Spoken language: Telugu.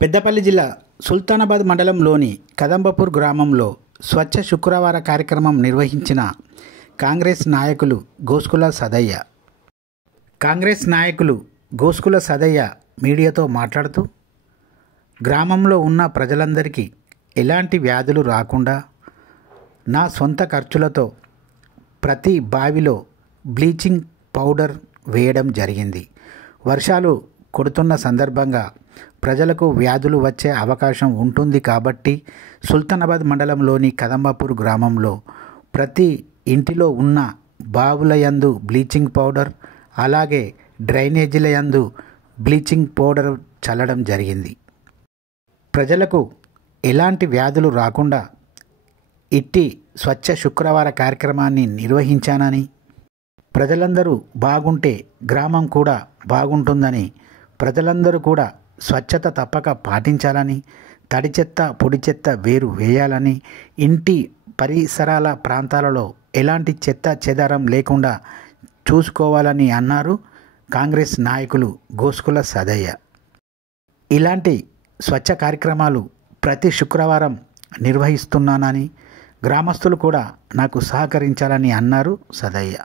పెద్దపల్లి జిల్లా సుల్తానాబాద్ మండలంలోని కదంబపూర్ గ్రామంలో స్వచ్ఛ శుక్రవార కార్యక్రమం నిర్వహించిన కాంగ్రెస్ నాయకులు గోస్కుల సదయ్య మీడియాతో మాట్లాడుతూ, గ్రామంలో ఉన్న ప్రజలందరికీ ఎలాంటి వ్యాధులు రాకుండా నా సొంత ఖర్చులతో ప్రతి బావిలో బ్లీచింగ్ పౌడర్ వేయడం జరిగింది. వర్షాలు కొడుతున్న సందర్భంగా ప్రజలకు వ్యాధులు వచ్చే అవకాశం ఉంటుంది కాబట్టి సుల్తానాబాద్ మండలంలోని కదంబపూర్ గ్రామంలో ప్రతి ఇంటిలో ఉన్న బావుల యందు బ్లీచింగ్ పౌడర్, అలాగే డ్రైనేజీల యందు బ్లీచింగ్ పౌడర్ చల్లడం జరిగింది. ప్రజలకు ఎలాంటి వ్యాధులు రాకుండా ఇట్టి స్వచ్ఛ శుక్రవార కార్యక్రమాన్ని నిర్వహించానని, ప్రజలందరూ బాగుంటే గ్రామం కూడా బాగుంటుందని, ప్రజలందరూ కూడా స్వచ్ఛత తప్పక పాటించాలని, తడి చెత్త పొడి చెత్త వేరు వేయాలని, ఇంటి పరిసరాల ప్రాంతాలలో ఎలాంటి చెత్త చెదారం లేకుండా చూసుకోవాలని అన్నారు కాంగ్రెస్ నాయకులు గోస్కుల సదయ్య. ఇలాంటి స్వచ్ఛ కార్యక్రమాలు ప్రతి శుక్రవారం నిర్వహిస్తున్నానని, గ్రామస్తులు కూడా నాకు సహకరించాలని అన్నారు సదయ్య.